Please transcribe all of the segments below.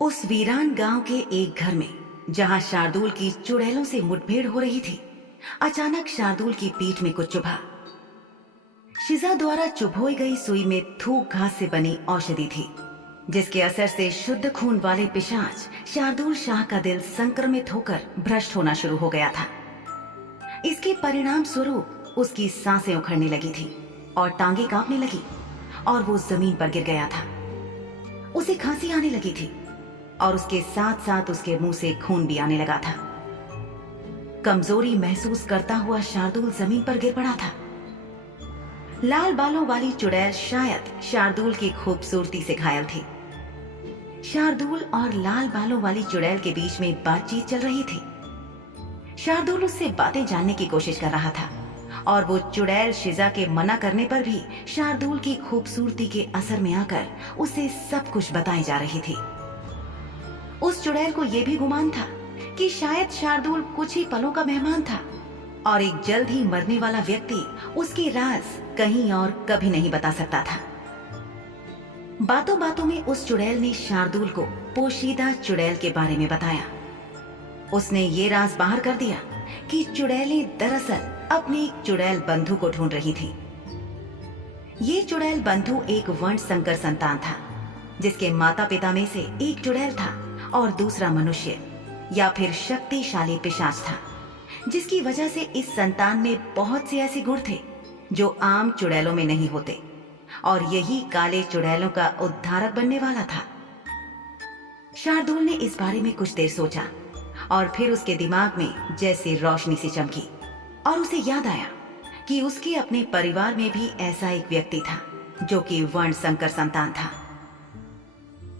उस वीरान गांव के एक घर में जहां शार्दुल की चुड़ैलों से मुठभेड़ हो रही थी, अचानक शार्दुल की पीठ में कुछ चुभा। शिजा द्वारा चुभोई गई सुई में थूक घास से बनी औषधि थी, जिसके असर से शुद्ध खून वाले पिशाच शार्दुल शाह का दिल संक्रमित होकर भ्रष्ट होना शुरू हो गया था। इसके परिणाम स्वरूप उसकी सांसें उखड़ने लगी थी और टांगे कांपने लगी और वो जमीन पर गिर गया था। उसे खांसी आने लगी थी और उसके साथ साथ उसके मुंह से खून भी आने लगा था। कमजोरी महसूस करता हुआ शार्दुल जमीन पर गिर पड़ा था। लाल बालों वाली चुड़ैल शायद शार्दुल की खूबसूरती से घायल थी। शार्दुल और लाल बालों वाली चुड़ैल के बीच में बातचीत चल रही थी। शार्दुल उससे बातें जानने की कोशिश कर रहा था और वो चुड़ैल शिजा के मना करने पर भी शार्दुल की खूबसूरती के असर में आकर उसे सब कुछ बताई जा रही थी। उस चुड़ैल को यह भी गुमान था कि शायद शार्दुल कुछ ही पलों का मेहमान था और एक जल्द ही मरने वाला व्यक्ति उसके राज कहीं और कभी नहीं बता सकता था। बातों बातों में उस चुड़ैल ने शार्दुल को पोशीदा चुड़ैल के बारे में बताया। उसने ये राज बाहर कर दिया कि चुड़ैलें दरअसल अपने एक चुड़ैल बंधु को ढूंढ रही थी। ये चुड़ैल बंधु एक वंश संकर संतान था, जिसके माता पिता में से एक चुड़ैल था और दूसरा मनुष्य या फिर शक्तिशाली पिशाच था, जिसकी वजह से इस संतान में बहुत से ऐसे गुण थे जो आम चुड़ैलों में नहीं होते और यही काले चुड़ैलों का उद्धारक बनने वाला था। शार्दुल ने इस बारे में कुछ देर सोचा और फिर उसके दिमाग में जैसे रोशनी सी चमकी और उसे याद आया कि उसके अपने परिवार में भी ऐसा एक व्यक्ति था जो कि वंश संकर संतान था।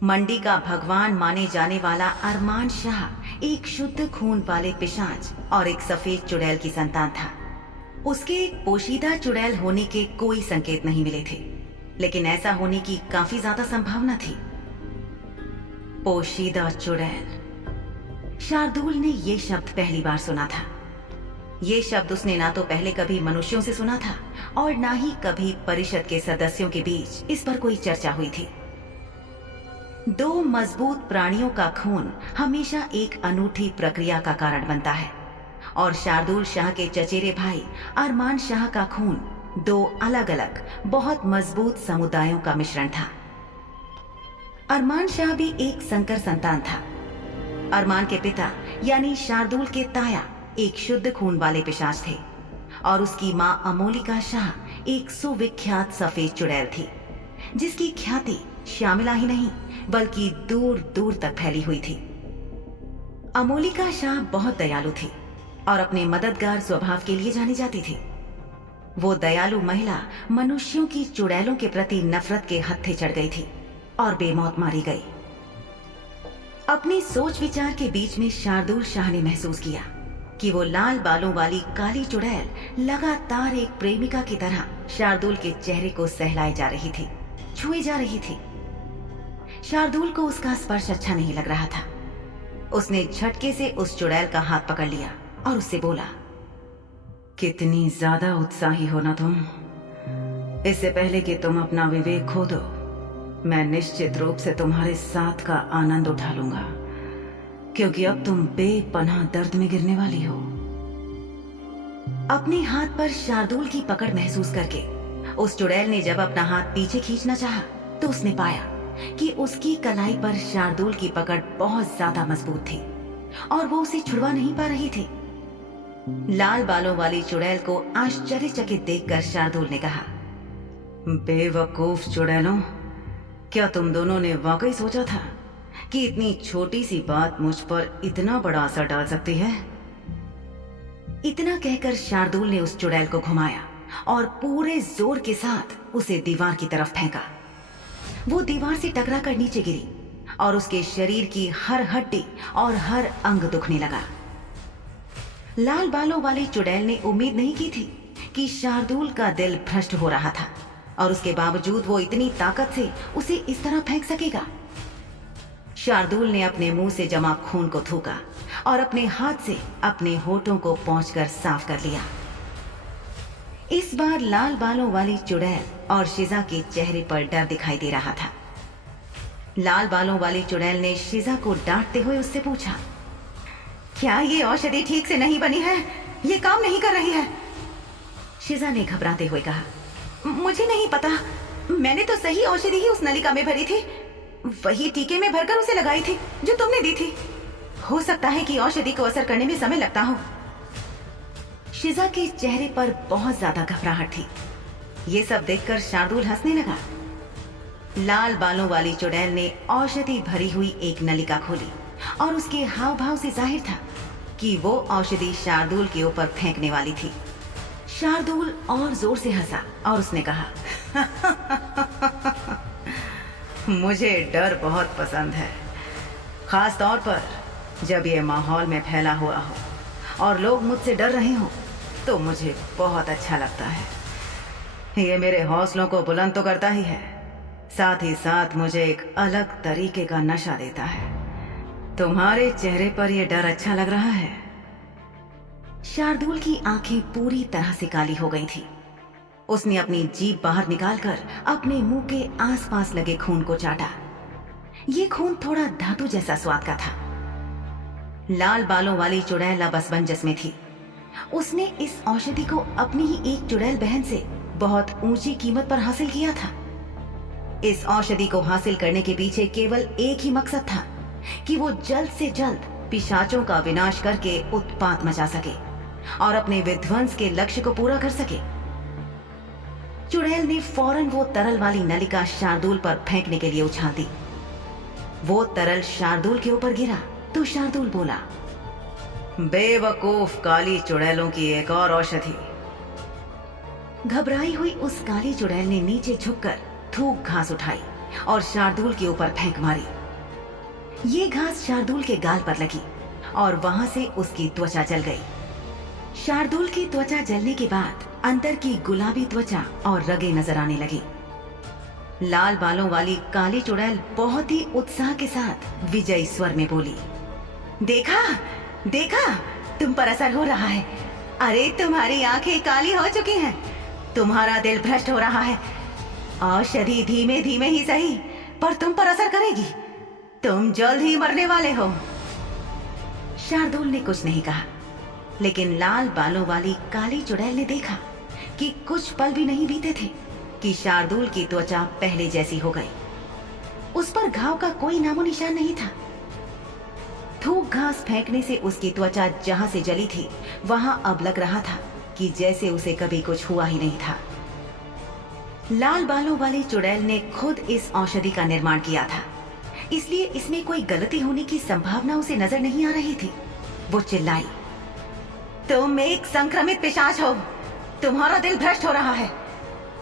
मंडी का भगवान माने जाने वाला अरमान शाह एक शुद्ध खून वाले पिशाच और एक सफेद चुड़ैल की संतान था। उसके एक पोशीदा चुड़ैल होने के कोई संकेत नहीं मिले थे, लेकिन ऐसा होने की काफी ज्यादा संभावना थी। पोशीदा चुड़ैल। शार्दुल ने यह शब्द पहली बार सुना था। ये शब्द उसने ना तो पहले कभी मनुष्यों से सुना था और ना ही कभी परिषद के सदस्यों के बीच इस पर कोई चर्चा हुई थी। दो मजबूत प्राणियों का खून हमेशा एक अनूठी प्रक्रिया का कारण बनता है और शार्दुल शाह के चचेरे भाई अरमान शाह का खून दो अलग अलग बहुत मजबूत समुदायों का मिश्रण था। अरमान शाह भी एक संकर संतान था। अरमान के पिता यानी शार्दुल के ताया एक शुद्ध खून वाले पिशाच थे और उसकी मां अमोलिका शाह एक सुविख्यात सफेद चुड़ैल थी, जिसकी ख्याति शामिला ही नहीं बल्कि दूर दूर तक फैली हुई थी। अमोलिका शाह बहुत दयालु थी और अपने मददगार स्वभाव के लिए जानी जाती थी। वो दयालु महिला मनुष्यों की चुड़ैलों के प्रति नफरत के हत्थे चढ़ गई थी और बेमौत मारी गई। अपने सोच विचार के बीच में शार्दुल शाह ने महसूस किया कि वो लाल बालों वाली काली चुड़ैल लगातार एक प्रेमिका की तरह शार्दुल के चेहरे को सहलाए जा रही थी, छुए जा रही थी। शार्दुल को उसका स्पर्श अच्छा नहीं लग रहा था। उसने झटके से उस चुड़ैल का हाथ पकड़ लिया और उससे बोला, कितनी ज्यादा उत्साही हो ना तुम। इससे पहले कि तुम अपना विवेक खो दो, मैं निश्चित रूप से तुम्हारे साथ का आनंद उठा लूंगा, क्योंकि अब तुम बेपनाह दर्द में गिरने वाली हो। अपने हाथ पर शार्दुल की पकड़ महसूस करके उस चुड़ैल ने जब अपना हाथ पीछे खींचना चाहा तो उसने पाया कि उसकी कलाई पर शार्दुल की पकड़ बहुत ज्यादा मजबूत थी और वो उसे छुड़वा नहीं पा रही थी। लाल बालों वाली चुड़ैल को आश्चर्यचकित देखकर शार्दुल ने कहा, बेवकूफ चुड़ैलों, क्या तुम दोनों ने वाकई सोचा था कि इतनी छोटी सी बात मुझ पर इतना बड़ा असर डाल सकती है? इतना कहकर शार्दुल ने उस चुड़ैल को घुमाया और पूरे जोर के साथ उसे दीवार की तरफ फेंका। वो दीवार से टकराकर नीचे गिरी और उसके शरीर की हर हड्डी और हर अंग दुखने लगा। लाल बालों वाली चुड़ैल ने उम्मीद नहीं की थी कि शार्दुल का दिल भ्रष्ट हो रहा था और उसके बावजूद वो इतनी ताकत से उसे इस तरह फेंक सकेगा। शार्दुल ने अपने मुंह से जमा खून को थूका और अपने हाथ से अपने होठों को पोंछकर साफ कर लिया। इस बार लाल बालों वाली चुड़ैल और शिजा के चेहरे पर डर दिखाई दे रहा था। लाल बालों वाली चुड़ैल ने शिजा को डांटते हुए उससे पूछा, क्या ये औषधि ठीक से नहीं बनी है? ये काम नहीं कर रही है। शिजा ने घबराते हुए कहा, मुझे नहीं पता, मैंने तो सही औषधि ही उस नलिका में भरी थी, वही टीके में भरकर उसे लगाई थी जो तुमने दी थी। हो सकता है कि औषधि को असर करने में समय लगता हो। शिजा के चेहरे पर बहुत ज्यादा घबराहट थी। ये सब देखकर शार्दुल हंसने लगा। लाल बालों वाली चुड़ैल ने औषधि भरी हुई एक नलिका खोली और उसके हाव भाव से जाहिर था कि वो औषधि शार्दुल के ऊपर फेंकने वाली थी। शार्दुल और जोर से हंसा और उसने कहा, मुझे डर बहुत पसंद है, खास तौर पर जब ये माहौल में फैला हुआ हो और लोग मुझसे डर रहे हो तो मुझे बहुत अच्छा लगता है। ये मेरे हौसलों को बुलंद तो करता ही है, साथ ही साथ मुझे एक अलग तरीके का नशा देता है। तुम्हारे चेहरे पर यह डर अच्छा लग रहा है। शार्दुल की आंखें पूरी तरह से काली हो गई थी। उसने अपनी जीभ बाहर निकालकर अपने मुंह के आसपास लगे खून को चाटा। ये खून थोड़ा धातु जैसा स्वाद का था। लाल बालों वाली चुड़ैल अब असमंजस में थी। उसने इस औषधि को अपनी ही एक चुड़ैल बहन से बहुत ऊंची कीमत पर हासिल किया था। इस औषधि को हासिल करने के पीछे केवल एक ही मकसद था कि वो जल्द से जल्द पिशाचों का विनाश करके उत्पात मचा सके और अपने विध्वंस के लक्ष्य को पूरा कर सके। चुड़ैल ने फौरन वो तरल वाली नलिका शार्दुल पर फेंकने के लिए उछाल दी। वो तरल शार्दुल के ऊपर गिरा तो शार्दुल बोला, बेवकूफ काली चुड़ैलों की एक और औषधि। घबराई हुई उस काली चुड़ैल ने नीचे झुककर थूक घास उठाई और शार्दुल के ऊपर फेंक मारी। ये घास शार्दुल के गाल पर लगी और वहां से उसकी त्वचा जल गई। शार्दुल की त्वचा जलने के बाद अंदर की गुलाबी त्वचा और रगे नजर आने लगी। लाल बालों वाली काली चुड़ैल बहुत ही उत्साह के साथ विजयी स्वर में बोली, देखा देखा, तुम पर असर हो रहा है। अरे तुम्हारी आंखें काली हो चुकी हैं, तुम्हारा दिल भ्रष्ट हो रहा है। औषधि धीमे धीमे ही सही पर तुम पर असर करेगी। तुम जल्द ही मरने वाले हो। शार्दुल ने कुछ नहीं कहा, लेकिन लाल बालों वाली काली चुड़ैल ने देखा कि कुछ पल भी नहीं बीते थे कि शार्दुल की त्वचा पहले जैसी हो गई। उस पर घाव का कोई नामो निशान नहीं था। थूक घास फेंकने से उसकी त्वचा जहां से जली थी वहां अब लग रहा था कि जैसे उसे कभी कुछ हुआ ही नहीं था। लाल बालों वाली चुड़ैल ने खुद इस औषधि का निर्माण किया था, इसलिए इसमें कोई गलती होने की संभावना उसे नजर नहीं आ रही थी। वो चिल्लाई, तुम एक संक्रमित पिशाच हो, तुम्हारा दिल भ्रष्ट हो रहा है,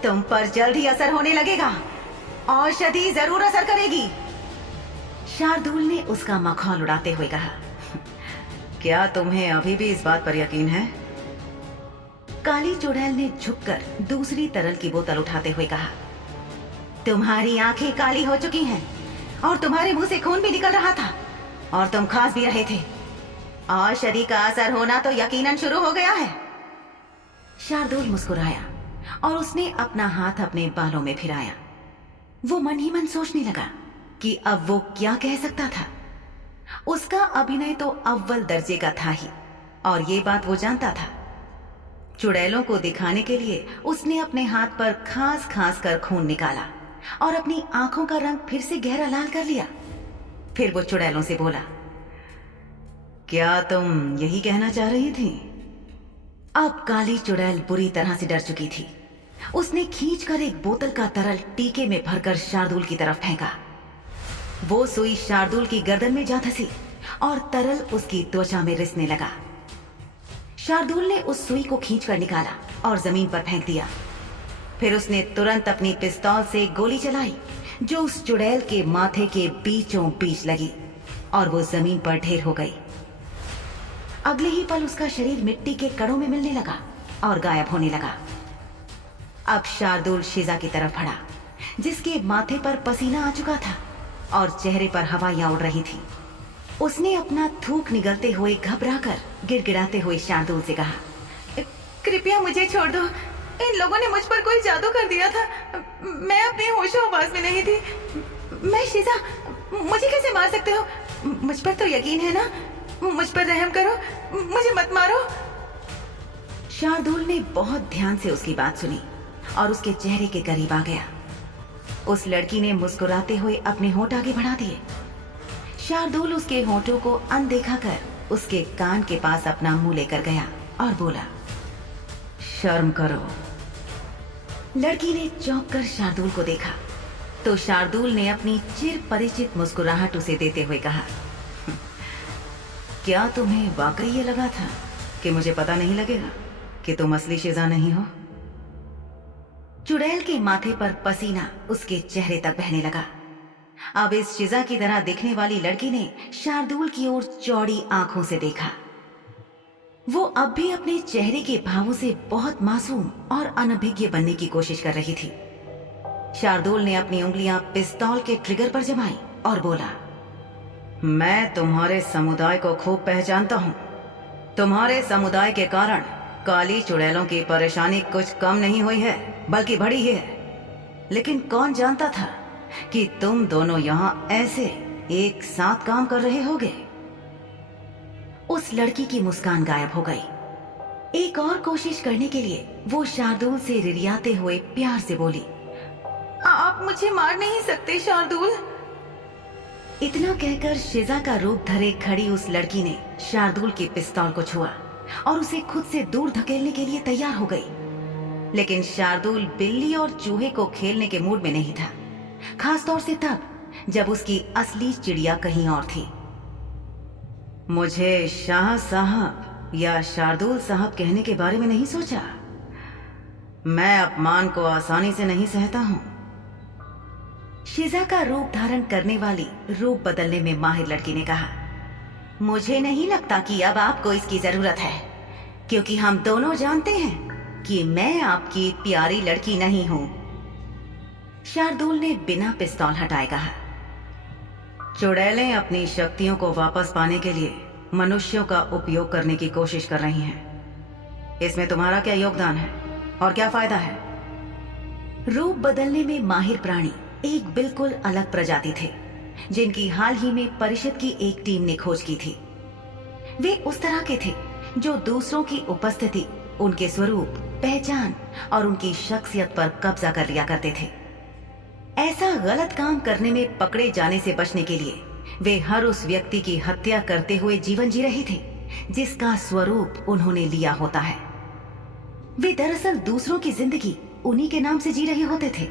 तुम पर जल्द ही असर होने लगेगा, औषधि जरूर असर करेगी। शार्दुल ने उसका मखौल उड़ाते हुए कहा, क्या तुम्हें अभी भी इस बात पर यकीन है? काली चुड़ैल ने झुककर दूसरी तरल की बोतल उठाते हुए कहा, तुम्हारी आंखें काली हो चुकी हैं और तुम्हारे मुंह से खून भी निकल रहा था और तुम खांस भी रहे थे। औषधि का असर होना तो यकीनन शुरू हो गया है। शार्दुल मुस्कुराया और उसने अपना हाथ अपने बालों में फिराया। वो मन ही मन सोचने लगा कि अब वो क्या कह सकता था। उसका अभिनय तो अव्वल दर्जे का था ही और ये बात वो जानता था। चुड़ैलों को दिखाने के लिए उसने अपने हाथ पर खास खास कर खून निकाला और अपनी आंखों का रंग फिर से गहरा लाल कर लिया। फिर वो चुड़ैलों से बोला, क्या तुम यही कहना चाह रही थी? अब काली चुड़ैल बुरी तरह से डर चुकी थी। उसने खींचकर एक बोतल का तरल टीके में भरकर शार्दुल की तरफ फेंका। वो सुई शार्दुल की गर्दन में जा धंसी और तरल उसकी त्वचा में रिसने लगा। शार्दुल ने उस सुई को खींचकर निकाला और जमीन पर फेंक दिया। फिर उसने तुरंत अपनी पिस्तौल से गोली चलाई जो उस चुड़ैल के माथे के बीचों बीच लगी और वो जमीन पर ढेर हो गई। अगले ही पल उसका शरीर मिट्टी के कणों में मिलने लगा और गायब होने लगा। अब शार्दुल शिजा की तरफ बढ़ा, जिसके माथे पर पसीना आ चुका था और चेहरे पर हवाइयां उड़ रही थी। उसने अपना थूक निगलते हुए घबराकर गिड़गिड़ाते हुए शार्दुल से कहा, कृपया मुझे छोड़ दो, इन लोगों ने मुझ पर कोई जादू कर दिया था, मैं अपने होशो-हवास में नहीं थी। मैं शिजा, मुझे कैसे मार सकते हो? मुझ पर तो यकीन है ना? मुझ पर रहम करो, मुझे मत मारो। शार्दुल ने बहुत ध्यान से उसकी बात सुनी और उसके चेहरे के करीब आ गया। उस लड़की ने मुस्कुराते हुए अपने होंठ आगे बढ़ा दिए। शार्दुल उसके होंठों को अनदेखा कर उसके कान के पास अपना मुंह लेकर गया और बोला, शर्म करो। लड़की ने चौंक कर शार्दुल को देखा तो शार्दुल ने अपनी चिर परिचित मुस्कुराहट उसे देते हुए कहा, क्या तुम्हें वाकई ये लगा था कि मुझे पता नहीं लगेगा कि तुम असली शिजा नहीं हो? चुड़ैल के माथे पर पसीना उसके चेहरे तक बहने लगा। अब इस शिजा की तरह दिखने वाली लड़की ने शार्दुल की ओर चौड़ी आंखों से देखा। वो अब भी अपने चेहरे के भावों से बहुत मासूम और अनभिज्ञ बनने की कोशिश कर रही थी। शार्दुल ने अपनी उंगलियां पिस्तौल के ट्रिगर पर जमाई और बोला, मैं तुम्हारे समुदाय को खूब पहचानता हूं। तुम्हारे समुदाय के कारण काली चुड़ैलों की परेशानी कुछ कम नहीं हुई है, बल्कि बढ़ी ही है। लेकिन कौन जानता था कि तुम दोनों यहां ऐसे एक साथ काम कर रहे होगे। उस लड़की की मुस्कान गायब हो गई। एक और कोशिश करने के लिए वो शार्दुल से रिरियाते हुए प्यार से बोली, आप मुझे मार नहीं सकते शार्दुल। इतना कहकर शिजा का रूप धरे खड़ी उस लड़की ने शार्दुल के पिस्तौल को छुआ और उसे खुद से दूर धकेलने के लिए तैयार हो गई। लेकिन शार्दुल बिल्ली और चूहे को खेलने के मूड में नहीं था, खासतौर से तब जब उसकी असली चिड़िया कहीं और थी। मुझे शाह साहब या शार्दुल साहब कहने के बारे में नहीं सोचा। मैं अपमान को आसानी से नहीं सहता हूं। शिजा का रूप धारण करने वाली रूप बदलने में माहिर लड़की ने कहा, मुझे नहीं लगता कि अब आपको इसकी जरूरत है, क्योंकि हम दोनों जानते हैं कि मैं आपकी प्यारी लड़की नहीं हूं। शार्दुल ने बिना पिस्तौल हटाए कहा, चुड़ैलें अपनी शक्तियों को वापस पाने के लिए मनुष्यों का उपयोग करने की कोशिश कर रही हैं। इसमें तुम्हारा क्या योगदान है और क्या फायदा है? रूप बदलने में माहिर प्राणी एक बिल्कुल अलग प्रजाति थे, जिनकी हाल ही में परिषद की एक टीम ने खोज की थी। वे उस तरह के थे जो दूसरों की उपस्थिति, उनके स्वरूप, पहचान और उनकी शख्सियत पर कब्जा कर लिया करते थे। ऐसा गलत काम करने में पकड़े जाने से बचने के लिए वे हर उस व्यक्ति की हत्या करते हुए जीवन जी रहे थे जिसका स्वरूप उन्होंने लिया होता है। वे दरअसल दूसरों की जिंदगी उन्हीं के नाम से जी रहे होते थे।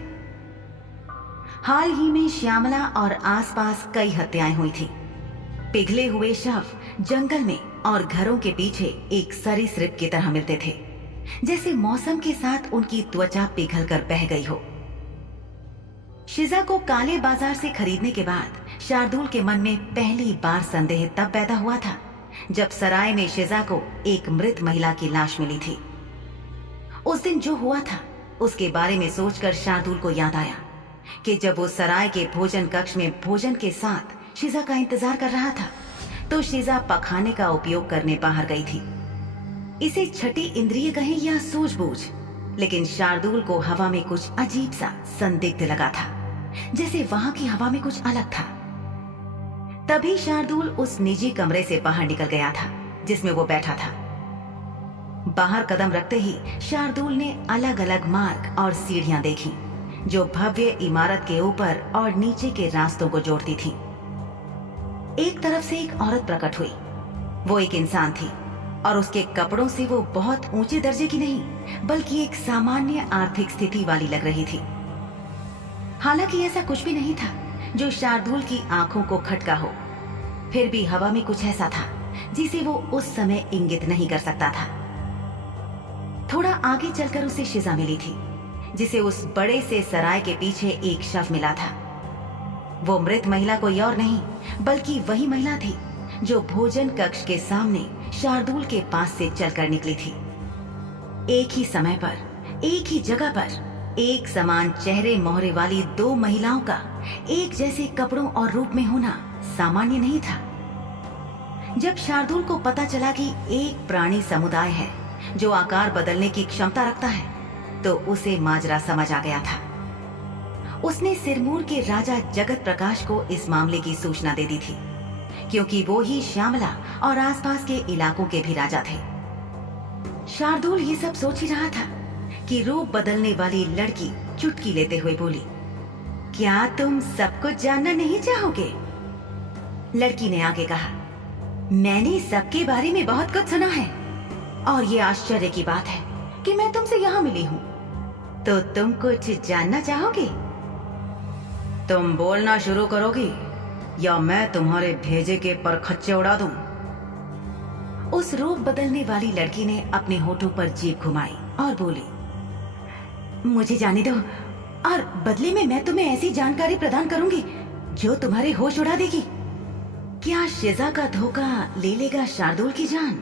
हाल ही में श्यामला और आसपास कई हत्याएं हुई थी। पिघले हुए शव जंगल में और घरों के पीछे एक सरीसृप की तरह मिलते थे, जैसे मौसम के साथ उनकी त्वचा पिघलकर बह गई हो। शिजा को काले बाजार से खरीदने के बाद शार्दुल के मन में पहली बार संदेह तब पैदा हुआ था जब सराय में शिजा को एक मृत महिला की लाश मिली थी। उस दिन जो हुआ था उसके बारे में सोचकर शार्दुल को याद आया कि जब वो सराय के भोजन कक्ष में भोजन के साथ शिजा का इंतजार कर रहा था तो शिजा पखाने का उपयोग करने बाहर गई थी। इसे छठी इंद्रिय कहें या सूझबूझ, लेकिन शार्दुल को हवा में कुछ अजीब सा संदिग्ध लगा था, जैसे वहां की हवा में कुछ अलग था। तभी शार्दुल उस निजी कमरे से बाहर निकल गया था जिसमें वो बैठा था। बाहर कदम रखते ही शार्दुल ने अलग अलग मार्ग और सीढ़ियां देखी जो भव्य इमारत के ऊपर और नीचे के रास्तों को जोड़ती थी। एक तरफ से एक औरत प्रकट हुई। वो एक इंसान थी और उसके कपड़ों से वो बहुत ऊंचे दर्जे की नहीं बल्कि एक सामान्य आर्थिक स्थिति वाली लग रही थी। हालांकि ऐसा कुछ भी नहीं था जो शार्दुल की आंखों को खटका हो, फिर भी हवा में कुछ ऐसा था जिसे वो उस समय इंगित नहीं कर सकता था। थोड़ा आगे चलकर उसे शिजा मिली थी जिसे उस बड़े से सराय के पीछे एक शव मिला था। वो मृत महिला कोई और नहीं बल्कि वही महिला थी जो भोजन कक्ष के सामने शार्दुल के पास से चलकर निकली थी। एक ही समय पर, एक ही जगह पर एक समान चेहरे मोहरे वाली दो महिलाओं का एक जैसे कपड़ों और रूप में होना सामान्य नहीं था। जब शार्दुल को पता चला कि एक प्राणी समुदाय है जो आकार बदलने की क्षमता रखता है तो उसे माजरा समझ आ गया था। उसने सिरमौर के राजा जगत प्रकाश को इस मामले की सूचना दे दी थी, क्योंकि वो ही श्यामला और आसपास के इलाकों के भी राजा थे। शार्दुल ये सब सोच ही रहा था कि रूप बदलने वाली लड़की चुटकी लेते हुए बोली, क्या तुम सब कुछ जानना नहीं चाहोगे? लड़की ने आगे कहा, मैंने सबके बारे में बहुत कुछ सुना है और ये आश्चर्य की बात है कि मैं तुमसे यहाँ मिली हूँ। तो तुम कुछ जानना चाहोगे? तुम बोलना शुरू करोगी या मैं तुम्हारे भेजे के परखच्चे उड़ा दूं? उस रूप बदलने वाली लड़की ने अपने होठों पर जीभ घुमाई और बोली, मुझे जाने दो और बदले में मैं तुम्हें ऐसी जानकारी प्रदान करूंगी जो तुम्हारे होश उड़ा देगी। क्या शिजा का धोखा ले लेगा शार्दुल की जान?